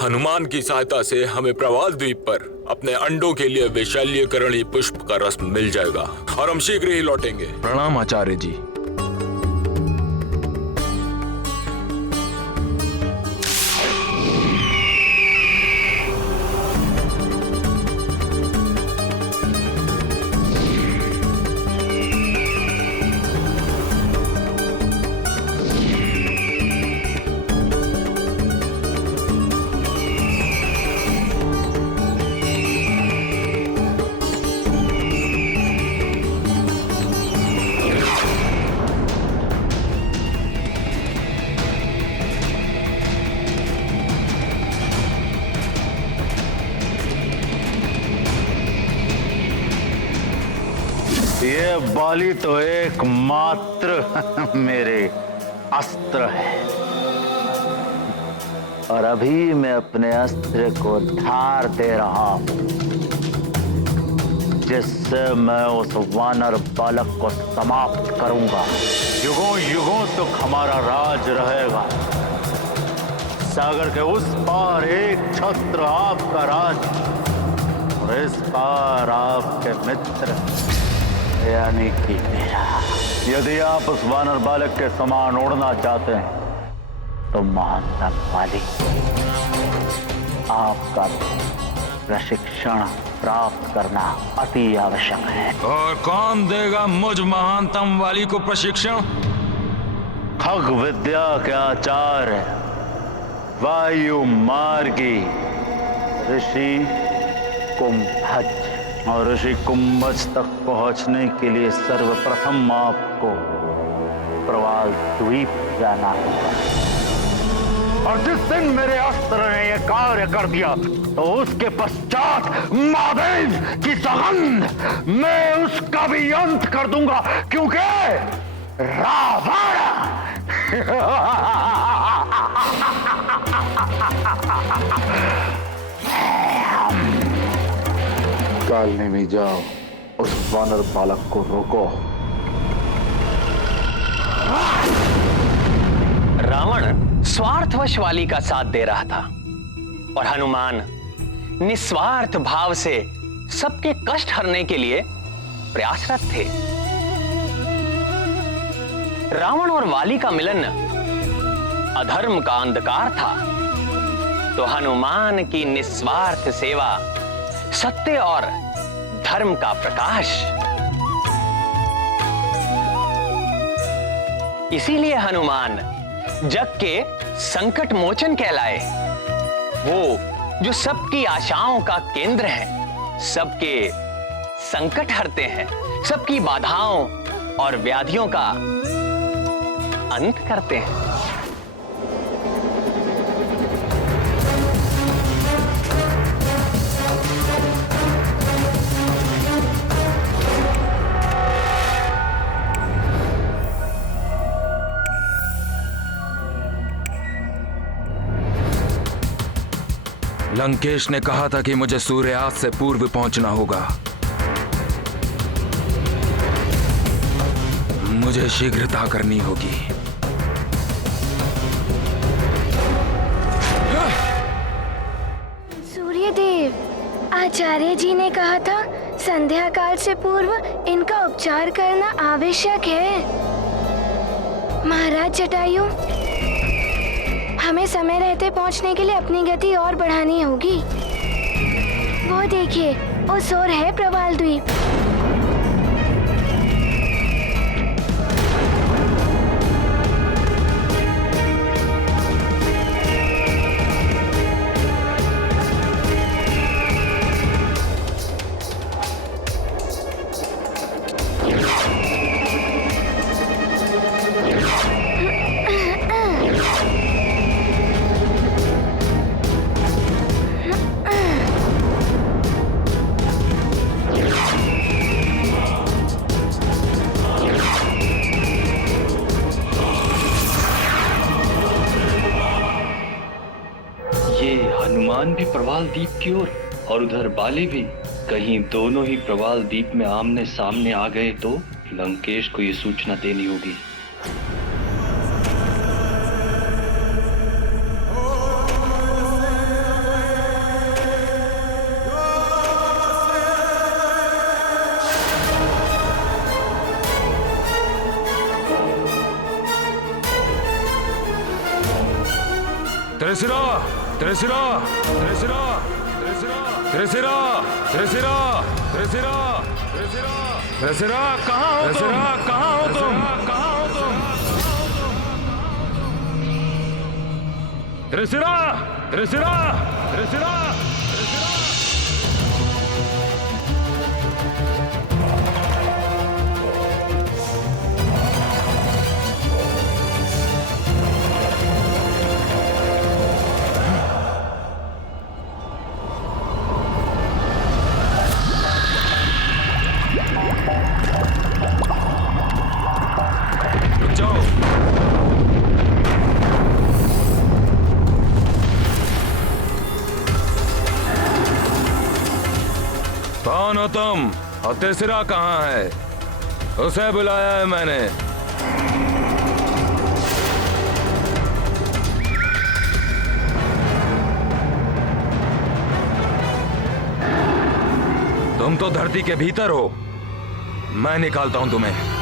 हनुमान की सहायता से हमें प्रवाल द्वीप पर अपने अंडों के लिए वैशाल्यकरणी पुष्प का रस मिल जाएगा और हम शीघ्र ही लौटेंगे। प्रणाम आचार्य जी। ये बाली तो एकमात्र मेरे अस्त्र है और अभी मैं अपने अस्त्र को धार दे रहा हूं जिससे मैं उस वानर बालक को समाप्त करूंगा। युगों युगों तक हमारा राज रहेगा। सागर के उस पार एक छत्र आपका राज और इस पार आपके मित्र यानी कि मेरा। यदि आप उस वानर बालक के समान उड़ना चाहते हैं तो महानतम वाली आपका प्रशिक्षण प्राप्त करना अति आवश्यक है। और कौन देगा मुझ महानतम वाली को प्रशिक्षण? खग विद्या के आचार्य वायु मार्गी ऋषि कुंभज। और ऋषि कुंभज तक पहुंचने के लिए सर्वप्रथम आपको प्रवाल द्वीप जाना होगा। और जिस दिन मेरे अस्त्र ने यह कार्य कर दिया तो उसके पश्चात महादेव की सौगंध मैं उसका भी अंत कर दूंगा, क्योंकि रावण कालने में जाओ, उस वानर बालक को रोको। रावण स्वार्थवश वाली का साथ दे रहा था और हनुमान निस्वार्थ भाव से सबके कष्ट हरने के लिए प्रयासरत थे। रावण और वाली का मिलन अधर्म का अंधकार था, तो हनुमान की निस्वार्थ सेवा सत्य और धर्म का प्रकाश। इसीलिए हनुमान जग के संकट मोचन कहलाए। वो जो सबकी आशाओं का केंद्र है, सबके संकट हरते हैं, सबकी बाधाओं और व्याधियों का अंत करते हैं। लंकेश ने कहा था कि मुझे सूर्यास्त से पूर्व पहुंचना होगा। मुझे शीघ्रता करनी होगी। सूर्यदेव, आचार्य जी ने कहा था संध्या काल से पूर्व इनका उपचार करना आवश्यक है। महाराज जटायु, हमें समय रहते पहुंचने के लिए अपनी गति और बढ़ानी होगी। वो देखिए, उस ओर है प्रवाल द्वीप। हनुमान भी प्रवाल द्वीप की ओर और उधर बाली भी। कहीं दोनों ही प्रवाल द्वीप में आमने सामने आ गए तो लंकेश को ये सूचना देनी होगी। त्रिशिरा त्रिशिरा त्रिशिरा त्रिशिरा त्रिशिरा त्रिशिरा त्रिशिरा त्रिशिरा कहाँ हो तुम? कहाँ हो तुम? कहाँ हो तुम? त्रिशिरा त्रिशिरा त्रिशिरा कौन हो तुम और त्रिशिरा कहाँ है? उसे बुलाया है मैंने। तुम तो धरती के भीतर हो, मैं निकालता हूं तुम्हें।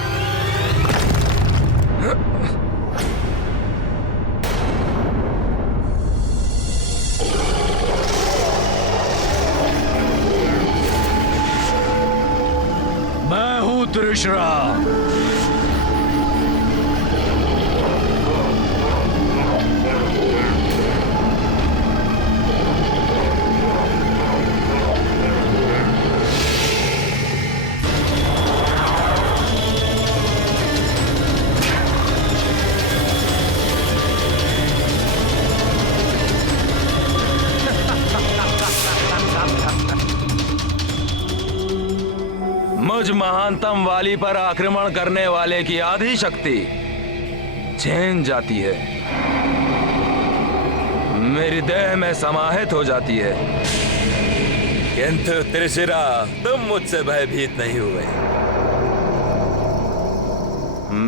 मैं हूं त्रिशिरा। मुझ महानतम वाली पर आक्रमण करने वाले की आधी शक्ति छीन जाती है, मेरी देह में समाहित हो जाती है। किंतु त्रिशिरा, तुम मुझसे भयभीत नहीं हुए।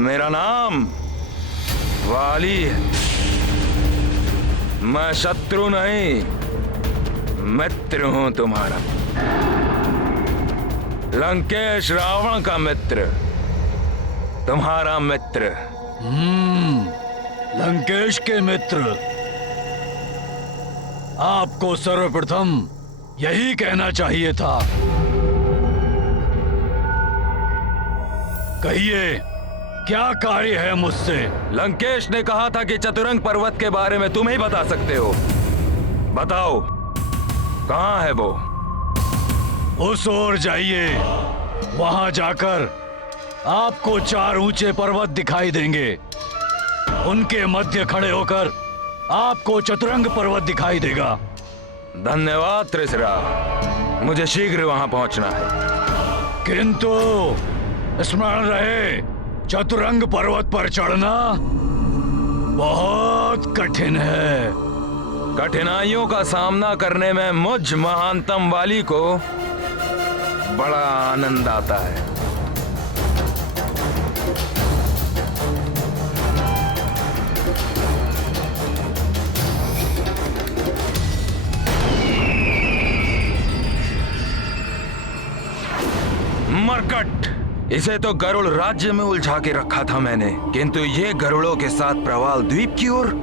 मेरा नाम वाली है। मैं शत्रु नहीं, मित्र हूं तुम्हारा। लंकेश रावण का मित्र, तुम्हारा मित्र। लंकेश के मित्र, आपको सर्वप्रथम यही कहना चाहिए था। कहिए, क्या कार्य है मुझसे? लंकेश ने कहा था कि चतुरंग पर्वत के बारे में तुम ही बता सकते हो। बताओ, कहाँ है वो? उस ओर जाइए। वहां जाकर आपको 4 ऊंचे पर्वत दिखाई देंगे। उनके मध्य खड़े होकर आपको चतुरंग पर्वत दिखाई देगा। धन्यवाद त्रिशिरा, मुझे शीघ्र वहां पहुंचना है। किंतु स्मरण रहे, चतुरंग पर्वत पर चढ़ना बहुत कठिन है। कठिनाइयों का सामना करने में मुझ महानतम वाली को बड़ा आनंद आता है। मरकट, इसे तो गरुड़ राज्य में उलझा के रखा था मैंने, किंतु ये गरुड़ों के साथ प्रवाल द्वीप की ओर।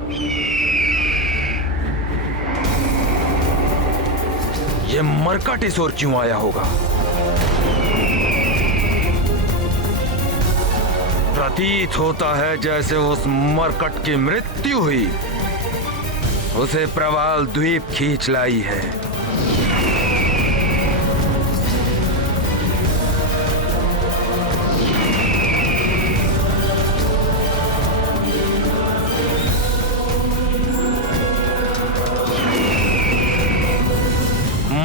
ये मरकट इस ओर क्यों आया होगा? प्रतीत होता है जैसे उस मरकट की मृत्यु हुई, उसे प्रवाल द्वीप खींच लाई है।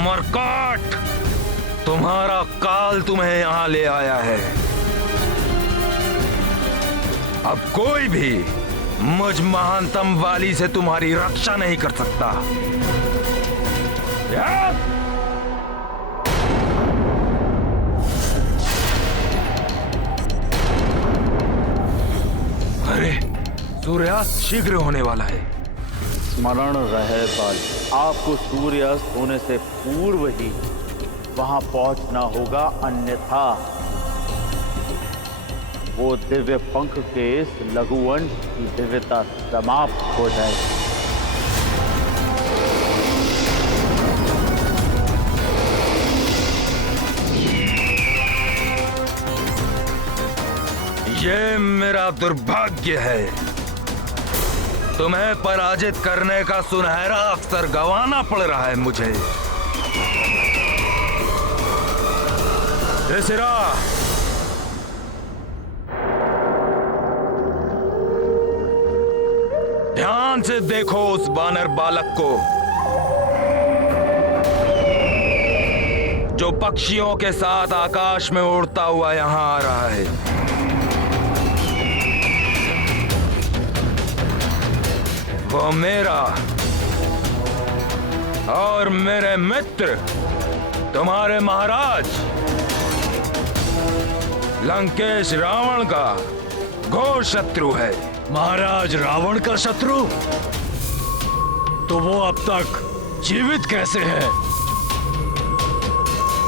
मरकट, तुम्हारा काल तुम्हें यहां ले आया है। अब कोई भी मुझ महानतम वाली से तुम्हारी रक्षा नहीं कर सकता। अरे, सूर्यास्त शीघ्र होने वाला है। स्मरण रहे बाल, आपको सूर्यास्त होने से पूर्व ही वहां पहुंचना होगा, अन्यथा वो दिव्य पंख के इस लघुवंश की दिव्यता समाप्त हो जाएगी। ये मेरा दुर्भाग्य है। तुम्हें पराजित करने का सुनहरा अवसर गंवाना पड़ रहा है मुझे। त्रिशिरा, ध्यान से देखो उस वानर बालक को जो पक्षियों के साथ आकाश में उड़ता हुआ यहां आ रहा है। वो मेरा और मेरे मित्र, तुम्हारे महाराज लंकेश रावण का घोर शत्रु है। महाराज रावण का शत्रु? तो वो अब तक जीवित कैसे है?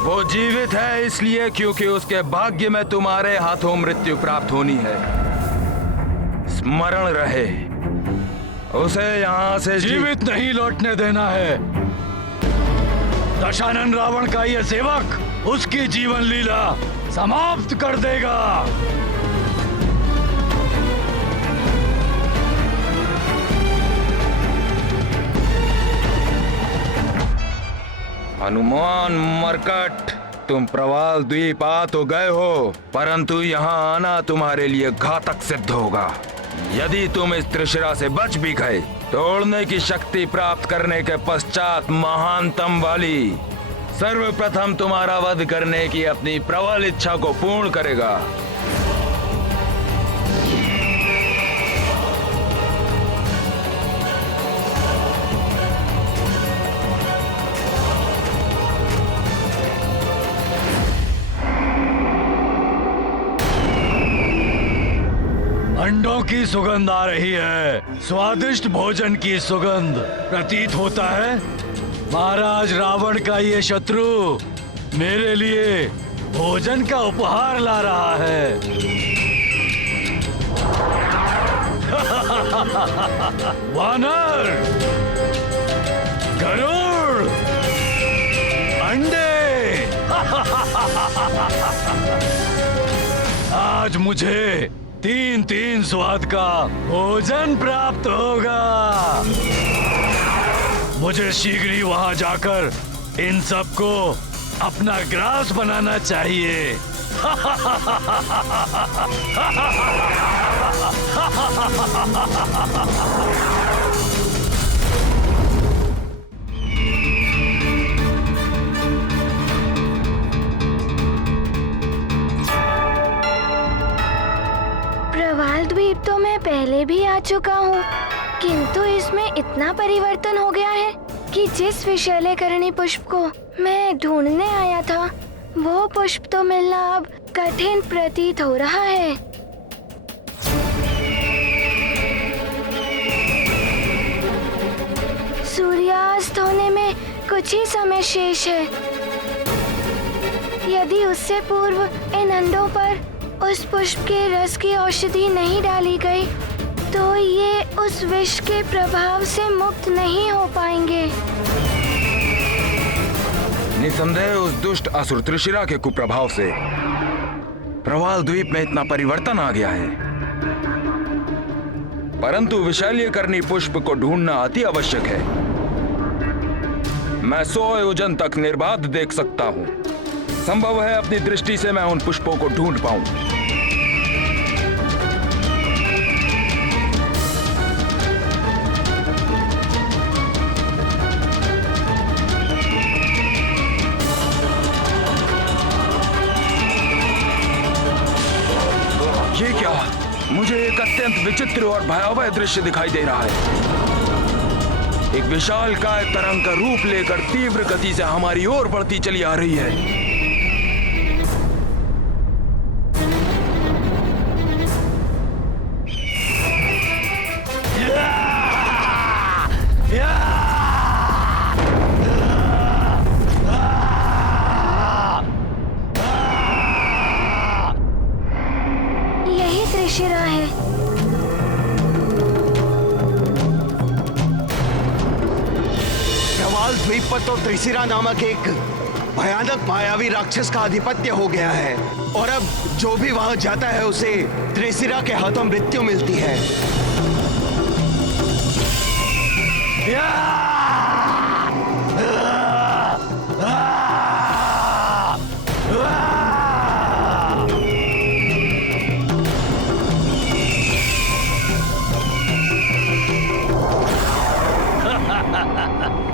वो जीवित है इसलिए क्योंकि उसके भाग्य में तुम्हारे हाथों मृत्यु प्राप्त होनी है। स्मरण रहे, उसे यहाँ से जीवित नहीं लौटने देना है। दशानन रावण का ये सेवक उसकी जीवन लीला समाप्त कर देगा। हनुमान मरकट, तुम प्रवाल द्वीप आ तो गए हो, परंतु यहाँ आना तुम्हारे लिए घातक सिद्ध होगा। यदि तुम इस त्रिशिरा से बच भी गए, तोड़ने की शक्ति प्राप्त करने के पश्चात महानतम वाली सर्वप्रथम तुम्हारा वध करने की अपनी प्रबल इच्छा को पूर्ण करेगा। अंडों की सुगंध आ रही है, स्वादिष्ट भोजन की सुगंध प्रतीत होता है। महाराज रावण का ये शत्रु मेरे लिए भोजन का उपहार ला रहा है। वानर, गरुड़, अंडे। आज मुझे 3-3 स्वाद का भोजन प्राप्त होगा। मुझे शीघ्र ही वहां जाकर इन सबको अपना ग्रास बनाना चाहिए। प्रवाल द्वीप तो मैं पहले भी आ चुका हूँ, किंतु इसमें इतना परिवर्तन हो गया है कि जिस विशैलेकरणी पुष्प को मैं ढूंढने आया था, वो पुष्प तो मिलना अब कठिन प्रतीत हो रहा है। सूर्यास्त होने में कुछ ही समय शेष है। यदि उससे पूर्व इन अंडों पर उस पुष्प के रस की औषधि नहीं डाली गई, तो ये उस विष के प्रभाव से मुक्त नहीं हो पाएंगे। निसंदेह उस दुष्ट असुर त्रिशिरा के कुप्रभाव से प्रवाल द्वीप में इतना परिवर्तन आ गया है, परंतु विशैल्यकरणी पुष्प को ढूंढना अति आवश्यक है। मैं 100 योजन तक निर्बाध देख सकता हूँ। संभव है अपनी दृष्टि से मैं उन पुष्पों को ढूंढ पाऊं। ये क्या? मुझे एक अत्यंत विचित्र और भयावह दृश्य दिखाई दे रहा है। एक विशालकाय तरंग का रूप लेकर तीव्र गति से हमारी ओर बढ़ती चली आ रही है। यही त्रिशिरा है। प्रवाल द्वीप पर तो त्रिशिरा नामक एक भयानक मायावी राक्षस का आधिपत्य हो गया है, और अब जो भी वहां जाता है उसे त्रिशिरा के हाथों मृत्यु मिलती है।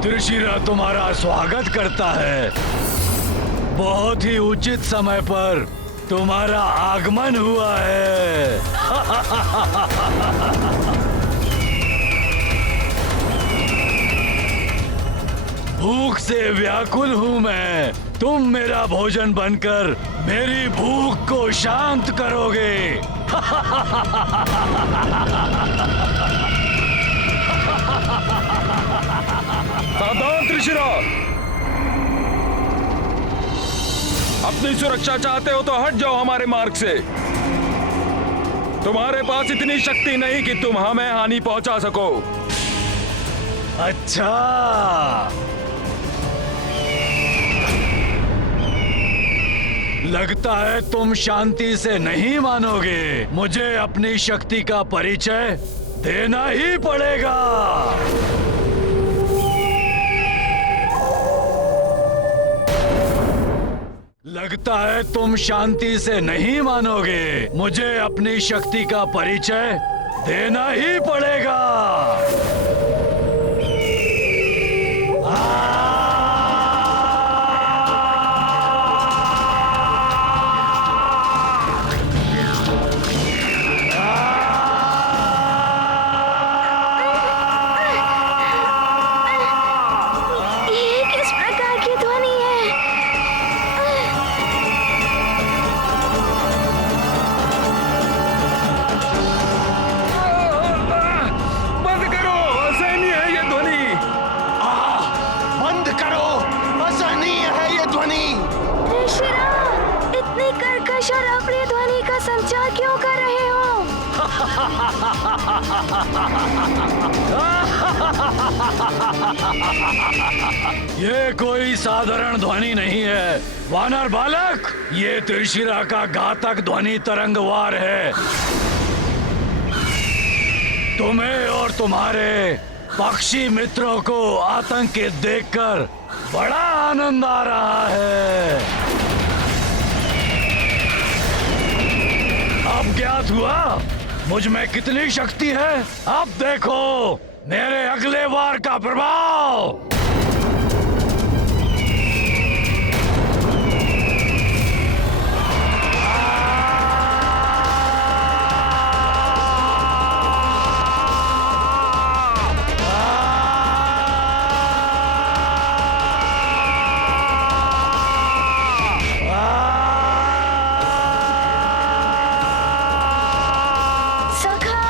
त्रिशिरा तुम्हारा स्वागत करता है। बहुत ही उचित समय पर तुम्हारा आगमन हुआ है। भूख से व्याकुल हूं मैं। तुम मेरा भोजन बनकर मेरी भूख को शांत करोगे। सावधान त्रिशिरा, अपनी सुरक्षा चाहते हो तो हट जाओ हमारे मार्ग से। तुम्हारे पास इतनी शक्ति नहीं कि तुम हमें हानि पहुंचा सको। अच्छा, लगता है तुम शांति से नहीं मानोगे। मुझे अपनी शक्ति का परिचय देना ही पड़ेगा। लगता है तुम शांति से नहीं मानोगे। मुझे अपनी शक्ति का परिचय देना ही पड़ेगा। ये किस प्रकार की ध्वनि है? बंद करो, असहनीय है ये ध्वनि। बंद करो, असहनीय है ये ध्वनि। त्रिशिरा, इतनी कर्कश और अप्रिय ध्वनि का संचार क्यों कर रहे हो? ये कोई साधारण ध्वनि नहीं है वानर बालक। ये त्रिशिरा का घातक ध्वनि तरंगवार है। तुम्हें और तुम्हारे पक्षी मित्रों को आतंकित देखकर बड़ा आनंद आ रहा है। अब ज्ञात हुआ मुझ में कितनी शक्ति है। अब देखो मेरे अगले वार का प्रभाव। सखा,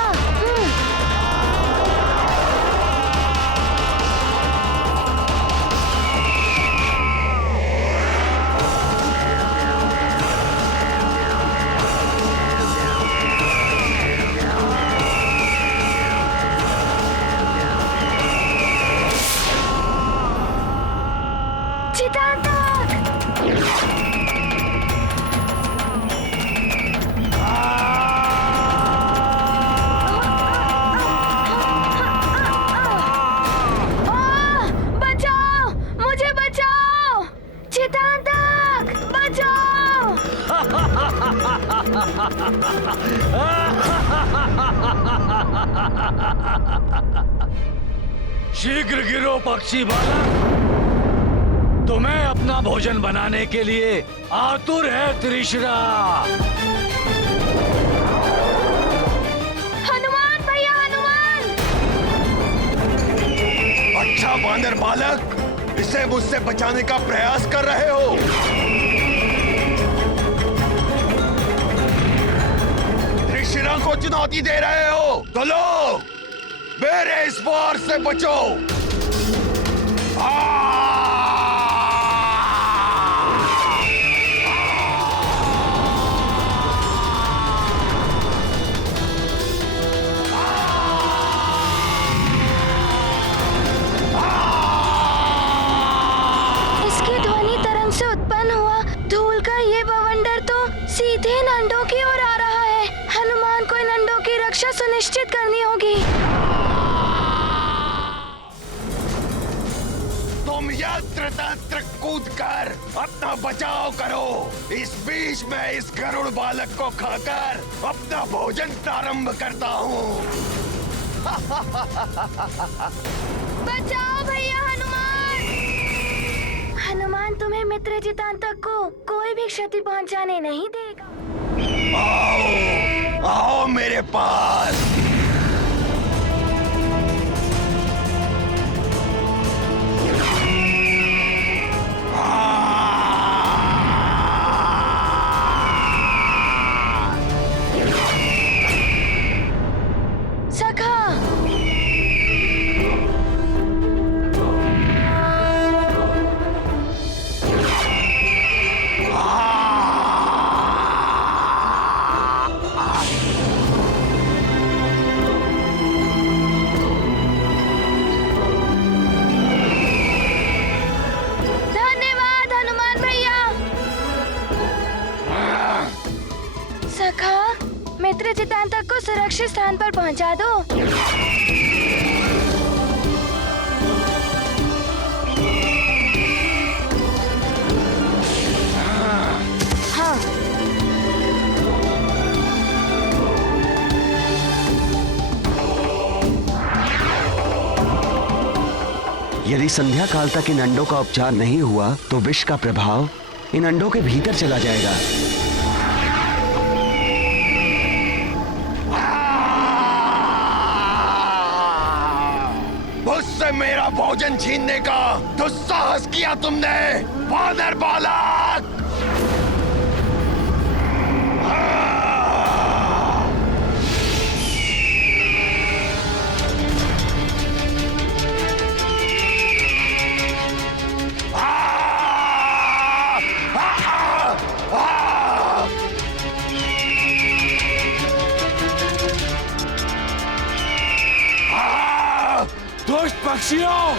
चितातक! बचाओ, मुझे बचाओ! चितातक, बचाओ! शीघ्र गिरो पक्षी बालक। तुम्हें अपना भोजन बनाने के लिए आतुर है त्रिशिरा। हनुमान भैया, हनुमान! अच्छा वानर बालक, इसे मुझसे बचाने का प्रयास कर रहे हो। त्रिशिरा को चुनौती दे रहे हो तो लो, मेरे इस वार से बचो। इसकी ध्वनि तरंग से उत्पन्न हुआ धूल का ये बवंडर तो सीधे नंदों की ओर आ रहा है। हनुमान यंत्र तंत्र कूद कर अपना बचाव करो। इस बीच मैं इस गरुड़ बालक को खाकर अपना भोजन प्रारंभ करता हूँ। बचाओ भैया हनुमान। हनुमान तुम्हें मित्र चितांतक को कोई भी क्षति पहुंचाने नहीं देगा। आओ आओ मेरे पास। सखा धन्यवाद हनुमान भैया। सखा मित्र चितांतक को सुरक्षित स्थान पर पहुंचा दो। हाँ। यदि संध्या काल तक इन अंडों का उपचार नहीं हुआ तो विष का प्रभाव इन अंडों के भीतर चला जाएगा। मुझसे मेरा भोजन छीनने का दुस्साहस किया तुमने, वानर बालक। दुष्ट पक्षियों!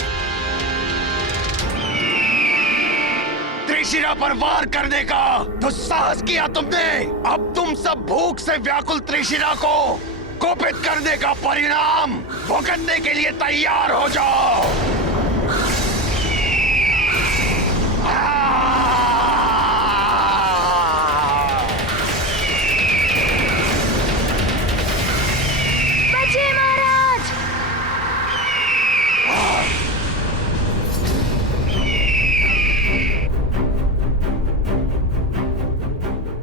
त्रिशिरा पर वार करने का दुस्साहस किया तुमने। अब तुम सब भूख से व्याकुल त्रिशिरा को कुपित करने का परिणाम भुगतने के लिए तैयार हो जाओ। बचिए महाराज।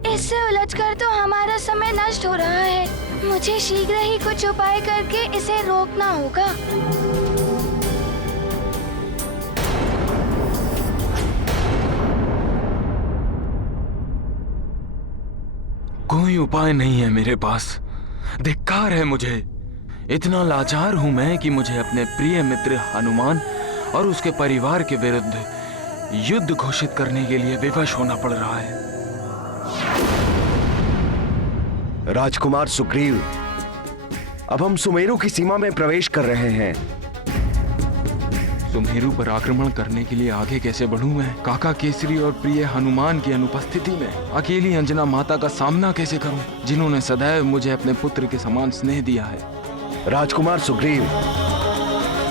इससे उलझकर तो हमारा समय नष्ट हो रहा है। मुझे शीघ्र ही कुछ उपाय करके इसे रोकना होगा। कोई उपाय नहीं है मेरे पास। धिक्कार है मुझे। इतना लाचार हूं मैं कि मुझे अपने प्रिय मित्र हनुमान और उसके परिवार के विरुद्ध युद्ध घोषित करने के लिए विवश होना पड़ रहा है। राजकुमार सुग्रीव, अब हम सुमेरु की सीमा में प्रवेश कर रहे हैं। सुमेरु पर आक्रमण करने के लिए आगे कैसे बढ़ूं मैं? काका केसरी और प्रिय हनुमान की अनुपस्थिति में अकेली अंजना माता का सामना कैसे करूं, जिन्होंने सदैव मुझे अपने पुत्र के समान स्नेह दिया है। राजकुमार सुग्रीव,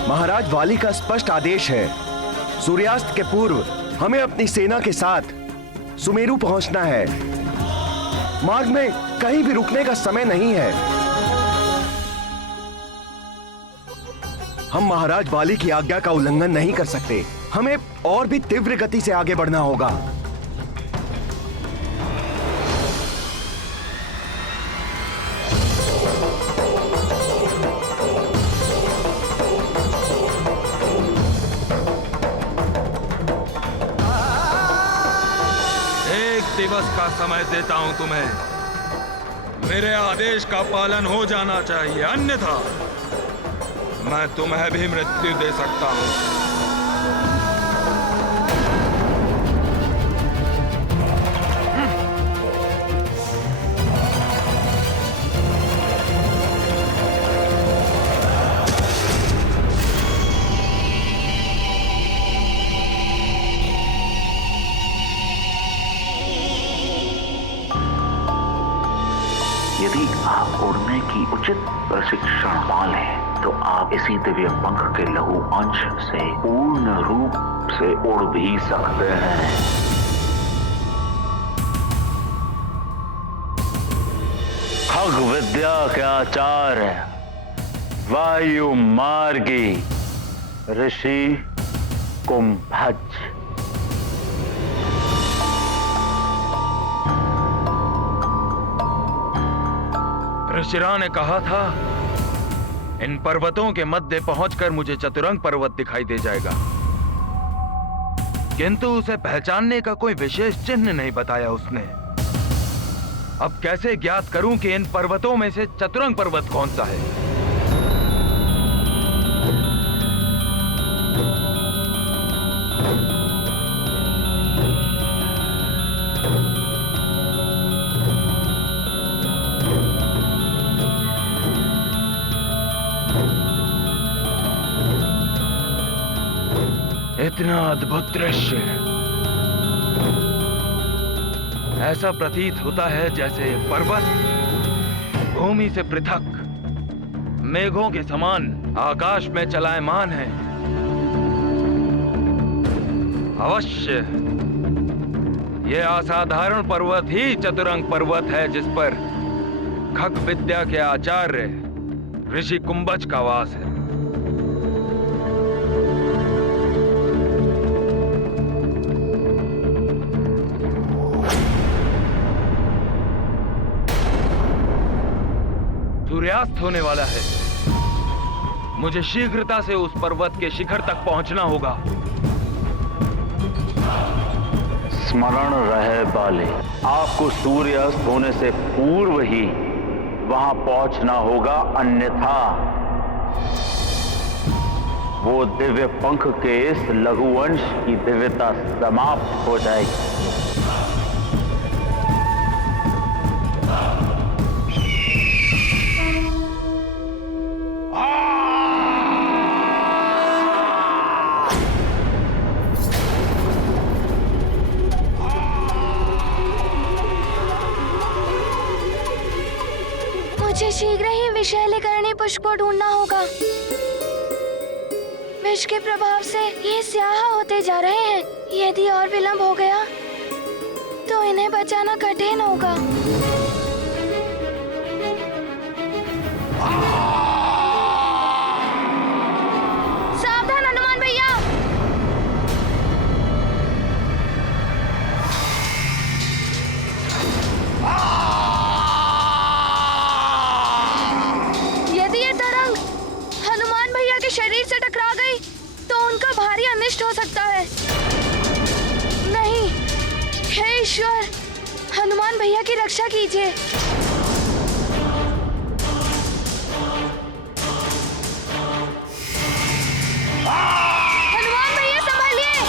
महाराज वाली का स्पष्ट आदेश है, सूर्यास्त के पूर्व हमें अपनी सेना के साथ सुमेरु पहुंचना है। मार्ग में कहीं भी रुकने का समय नहीं है। हम महाराज वाली की आज्ञा का उल्लंघन नहीं कर सकते। हमें और भी तीव्र गति से आगे बढ़ना होगा। एक दिवस का समय देता हूं तुम्हें। मेरे आदेश का पालन हो जाना चाहिए, अन्यथा मैं तुम्हें भी मृत्यु दे सकता हूं। यदि आप उड़ने की उचित प्रशिक्षण पा लें तो आप इसी दिव्य पंख के लघु अंश से पूर्ण रूप से उड़ भी सकते हैं। खग विद्या के आचार्य वायु मार्गी ऋषि कुंभज। ऋषिरा ने कहा था इन पर्वतों के मध्य पहुंचकर मुझे चतुरंग पर्वत दिखाई दे जाएगा, किंतु उसे पहचानने का कोई विशेष चिन्ह नहीं बताया उसने। अब कैसे ज्ञात करूं कि इन पर्वतों में से चतुरंग पर्वत कौन सा है? इतना अद्भुत दृश्य, ऐसा प्रतीत होता है जैसे पर्वत भूमि से पृथक मेघों के समान आकाश में चलायमान है। अवश्य यह असाधारण पर्वत ही चतुरंग पर्वत है, जिस पर खग विद्या के आचार्य ऋषि कुंभज का वास है। सूर्यास्त होने वाला है, मुझे शीघ्रता से उस पर्वत के शिखर तक पहुंचना होगा। स्मरण रहे बाले, आपको सूर्यास्त होने से पूर्व ही वहां पहुंचना होगा, अन्यथा वो दिव्य पंख के इस लघुवंश की दिव्यता समाप्त हो जाएगी। मुझे शीघ्र ही विषैलीकरणी पुष्प को ढूंढना होगा। विष के प्रभाव से ये स्याह होते जा रहे हैं। यदि और विलंब हो गया तो इन्हें बचाना कठिन होगा। सावधान हनुमान भैया। यदि ये तरंग हनुमान भैया के शरीर से टकरा गई तो उनका भारी अनिष्ट हो सकता है। नहीं, हे ईश्वर, हनुमान भैया की रक्षा कीजिए। हनुमान भैया संभालिए।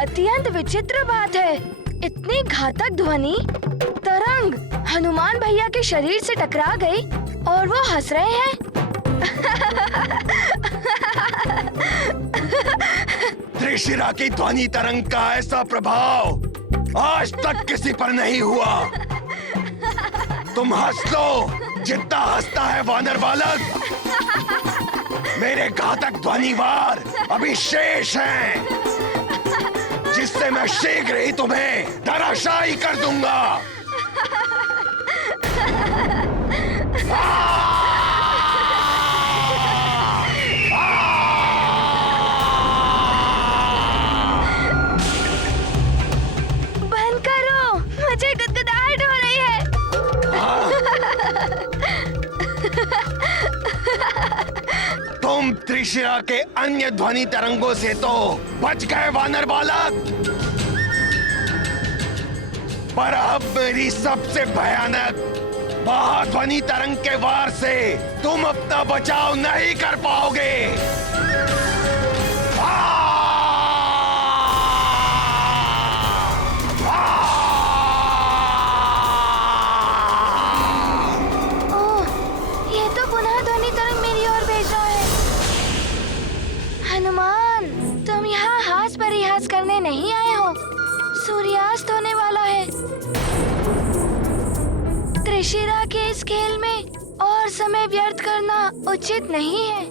अत्यंत विचित्र बात है, इतनी घातक ध्वनि तरंग हनुमान भैया के शरीर से टकरा गई और वो हंस रहे हैं। त्रिशिरा की ध्वनि तरंग का ऐसा प्रभाव आज तक किसी पर नहीं हुआ। तुम हंस लो जितना हंसता है वानर बालक। मेरे घातक ध्वनिवार अभी शेष हैं, जिससे मैं शीघ्र ही तुम्हें धराशायी कर दूंगा। बंद करो, मुझे गुदगुदाहट हो रही है। तुम त्रिशिरा के अन्य ध्वनि तरंगों से तो बच गए वानर बालक, पर अब मेरी सबसे भयानक महाध्वनि तरंग के वार से तुम अपना बचाव नहीं कर पाओगे। इस खेल में और समय व्यर्थ करना उचित नहीं है।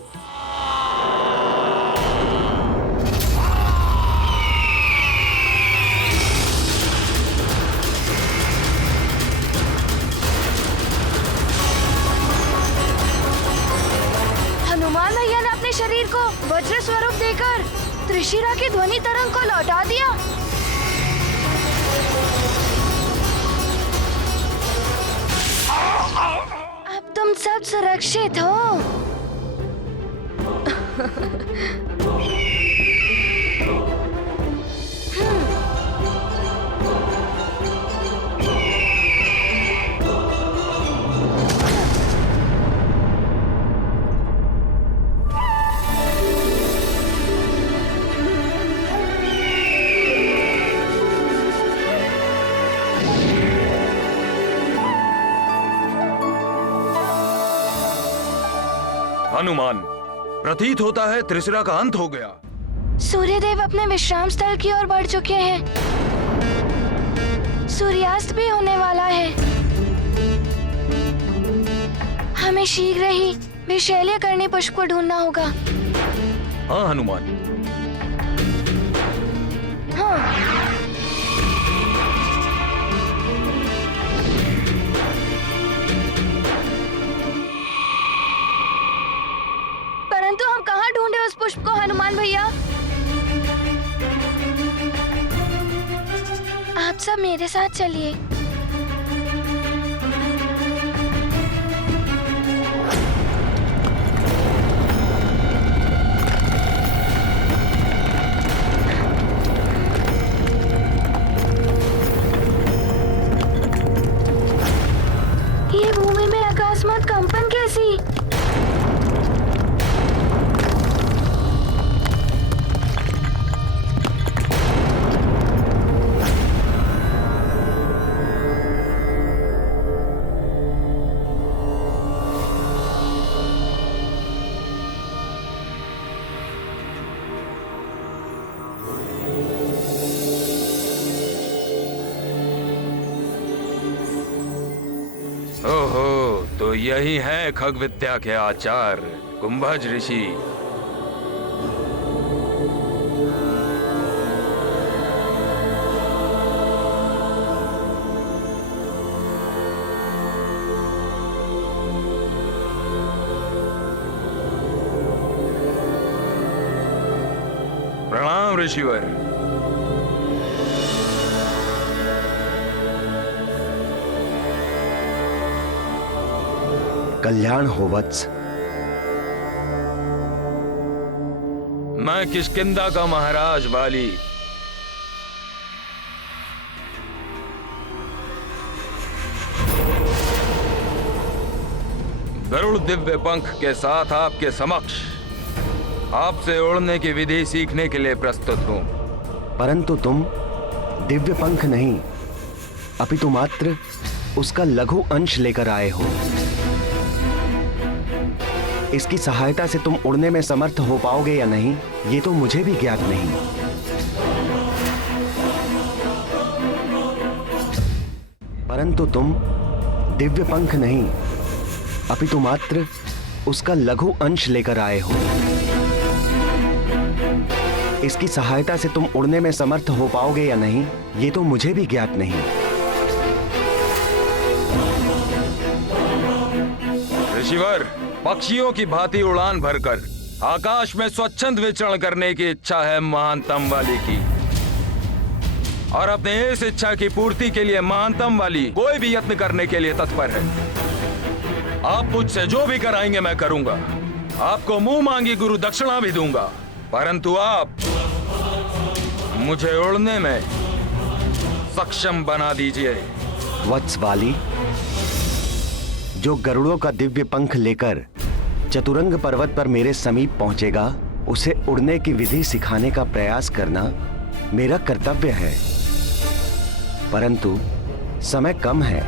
हनुमान भैया ने अपने शरीर को वज्र स्वरूप देकर त्रिशिरा की ध्वनि तरंग को लौटा दिया। अब तुम सब सुरक्षित हो। हनुमान, प्रतीत होता है त्रिशिरा का अंत हो गया। सूर्यदेव अपने विश्राम स्थल की ओर बढ़ चुके हैं। सूर्यास्त भी होने वाला है। हमें शीघ्र ही विशैल्य करणी पुष्प को ढूंढना होगा। हाँ हनुमान। हाँ। परंतु हम कहाँ ढूंढे उस पुष्प को हनुमान भैया? आप सब मेरे साथ चलिए। ये भूमि में अकस्मात कंपन कैसी? ओहो, तो यही है खग विद्या के आचार्य कुंभज ऋषि। प्रणाम ऋषिवर। कल्याण हो वत्स। मैं किष्किंधा का महाराज बाली। गरुड़ दिव्य पंख के साथ आपके समक्ष आपसे उड़ने की विधि सीखने के लिए प्रस्तुत हूं। परंतु तुम दिव्य पंख नहीं, अपितु मात्र उसका लघु अंश लेकर आए हो। इसकी सहायता से तुम उड़ने में समर्थ हो पाओगे या नहीं, ये तो मुझे भी ज्ञात नहीं। परंतु तुम दिव्य पंख नहीं, अपितु मात्र उसका लघु अंश लेकर आए हो। इसकी सहायता से तुम उड़ने में समर्थ हो पाओगे या नहीं, ये तो मुझे भी ज्ञात नहीं। ऋषिवर, पक्षियों की भांति उड़ान भरकर आकाश में स्वच्छंद विचरण करने की इच्छा है महानतम वाली की, और अपने इस इच्छा की पूर्ति के लिए महानतम वाली कोई भी यत्न करने के लिए तत्पर है। आप मुझसे जो भी कराएंगे मैं करूंगा। आपको मुंह मांगी गुरु दक्षिणा भी दूंगा, परंतु आप मुझे उड़ने में सक्षम बना दीजिए। वत्स वाली, जो गरुड़ों का दिव्य पंख लेकर चतुरंग पर्वत पर मेरे समीप पहुंचेगा, उसे उड़ने की विधि सिखाने का प्रयास करना मेरा कर्तव्य है। परंतु समय कम है।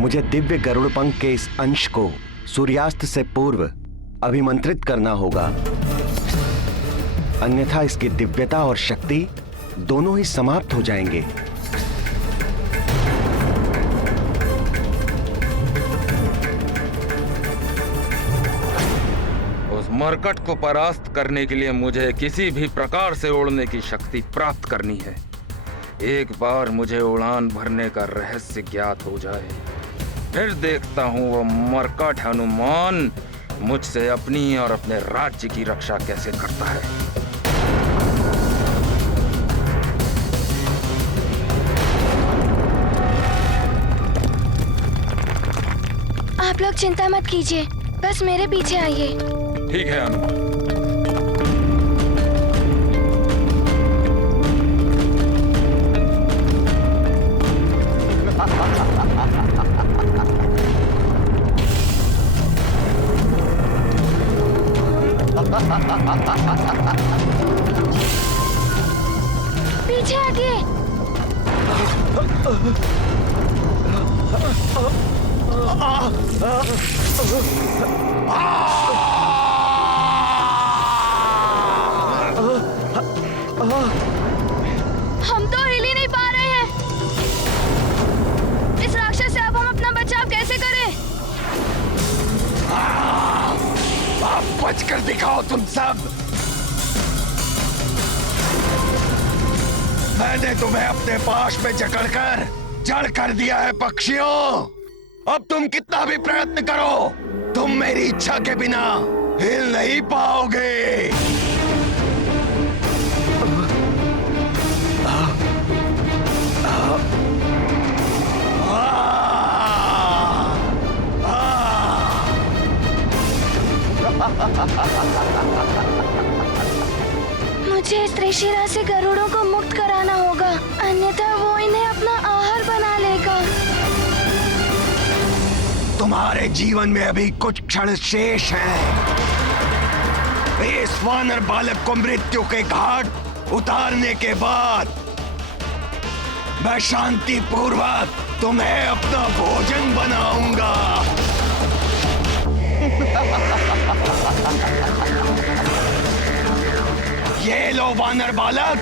मुझे दिव्य गरुड़ पंख के इस अंश को सूर्यास्त से पूर्व अभिमंत्रित करना होगा, अन्यथा इसकी दिव्यता और शक्ति दोनों ही समाप्त हो जाएंगे। मरकट को परास्त करने के लिए मुझे किसी भी प्रकार से उड़ने की शक्ति प्राप्त करनी है। एक बार मुझे उड़ान भरने का रहस्य ज्ञात हो जाए, फिर देखता हूँ वो मरकट हनुमान मुझसे अपनी और अपने राज्य की रक्षा कैसे करता है। आप लोग चिंता मत कीजिए, बस मेरे पीछे आइए। ठीक है हनुमान। पीछे हटिए। हम तो हिल ही नहीं पा रहे हैं। इस राक्षस से अब हम अपना बचाव कैसे करें? आप बच कर दिखाओ तुम सब। मैंने तुम्हें अपने पाश में जकड़कर जड़ कर दिया है पक्षियों। अब तुम कितना भी प्रयत्न करो, तुम मेरी इच्छा के बिना हिल नहीं पाओगे। मुझे इस त्रिशिरा से गरुड़ों को मुक्त कराना होगा, अन्यथा वो इन्हें अपना आहार बना लेगा। तुम्हारे जीवन में अभी कुछ क्षण शेष हैं। इस वानर बालक को मृत्यु के घाट उतारने के बाद मैं शांति पूर्वक तुम्हें अपना भोजन बनाऊंगा। ये लो वानर बालक,